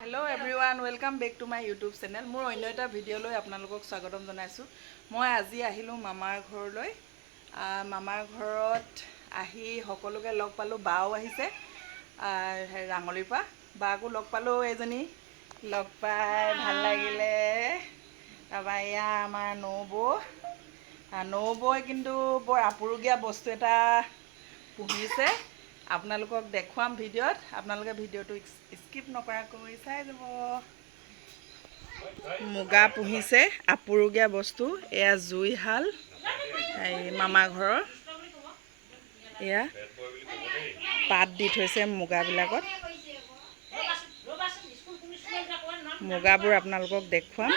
Hello' everyone, welcome back to my YouTube channel. মোৰ অন্য এটা ভিডিঅ'লৈ আপোনালোকক স্বাগতম জনাইছোঁ। মই আজি আহিলোঁ মামাৰ ঘৰলৈ। মামাৰ ঘৰত আহি সকলোকে লগ পালোঁ। বাও আহিছে ৰাঙলিৰ পৰা। বাকো লগ পালোঁ, এজনী লগ পাই ভাল লাগিলে। তাৰপৰা এয়া আমাৰ নৌবৈ কিন্তু বৰ আপুৰুগীয়া বস্তু এটা পুহিছে। আপোনালোকক দেখুৱাম ভিডিঅ'ত। আপোনালোকে ভিডিঅ'টো স্কিপ নকৰাকৈ চাই যাব। মুগা পুহিছে, আপুৰুগীয়া বস্তু। এয়া জুইশাল, এই মামা ঘৰৰ। এয়া পাত দি থৈছে মুগাবিলাকত। মুগাবোৰ আপোনালোকক দেখুৱাম,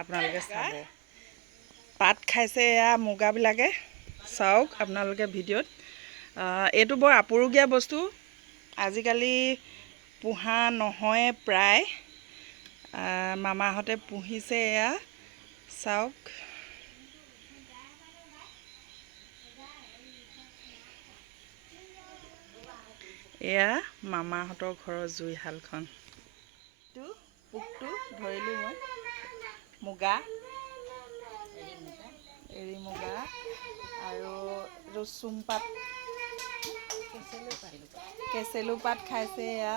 আপোনালোকে চাব। পাত খাইছে এয়া মুগাবিলাকে, চাওক আপোনালোকে ভিডিঅ'ত। এইটো বৰ আপুৰুগীয়া বস্তু, আজিকালি পোহা নহয় প্ৰায়। মামাহঁতে পুহিছে, এয়া চাওক। এয়া মামাহঁতৰ ঘৰৰ জুইশালখন। পোকটো ধৰিলোঁ মই। মুগা, এৰী মুগা আৰু ৰচুন পাত, কেচেলু পাত খাইছে এয়া।